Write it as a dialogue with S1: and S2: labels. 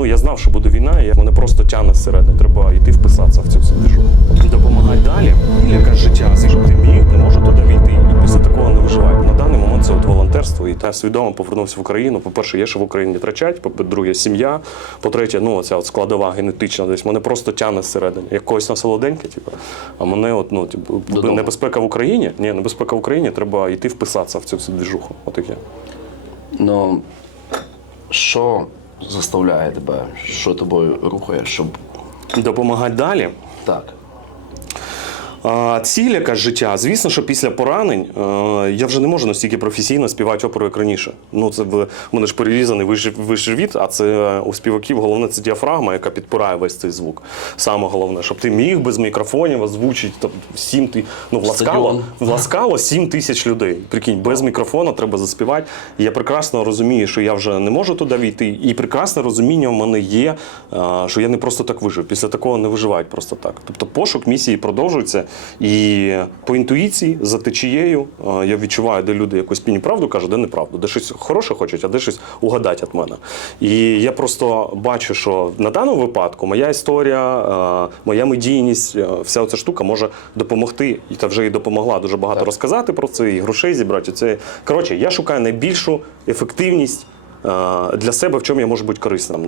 S1: Ну я знав, що буде війна, і мене просто тягне зсередини. Треба йти вписатися в цю всю движуху. Допомагати далі. Яке життя, ти міг, не можу туди війти. І після такого не виживати. На даний момент це от волонтерство, і та свідомо повернувся в Україну. По-перше, є що в Україні трачать, по-друге, сім'я. По-третє, ну ця от складова генетична десь. Мене просто тягне зсередини. Як когось на солоденьке, типу. А мене, от, ну, типу, небезпека в Україні. Ні, небезпека в Україні, треба йти вписатися в цю всю. Отаке.
S2: Ну, що заставляє тебе, що тобою рухає, щоб
S1: Допомагати далі.
S2: так.
S1: А, ціль якась життя. Звісно, що після поранень е, я вже не можу настільки професійно співати оперу, як раніше. Ну, це в мене ж перерізаний вищий, вищий а це у співаків головне це діафрагма, яка підпирає весь цей звук. Саме головне, щоб ти міг без мікрофонів озвучити там, сім ти. Ну, в Ласкало, Ласкало 7 тисяч людей. Прикинь, без мікрофона треба заспівати. Я прекрасно розумію, що я вже не можу туди війти. І прекрасне розуміння в мене є, е, що я не просто так вижив. Після такого не виживають просто так. Тобто пошук місії продовжується. І по інтуїції, за течією, е, я відчуваю, де люди якусь мені правду кажуть, де неправду, де щось хороше хочуть, а де щось угадать від мене. І я просто бачу, що на даному випадку моя історія, е, моя медійність, е, вся ця штука може допомогти, і та вже і допомогла дуже багато розказати про це, і грошей зібрати. Це коротше, я шукаю найбільшу ефективність для себе, в чому я можу бути корисним.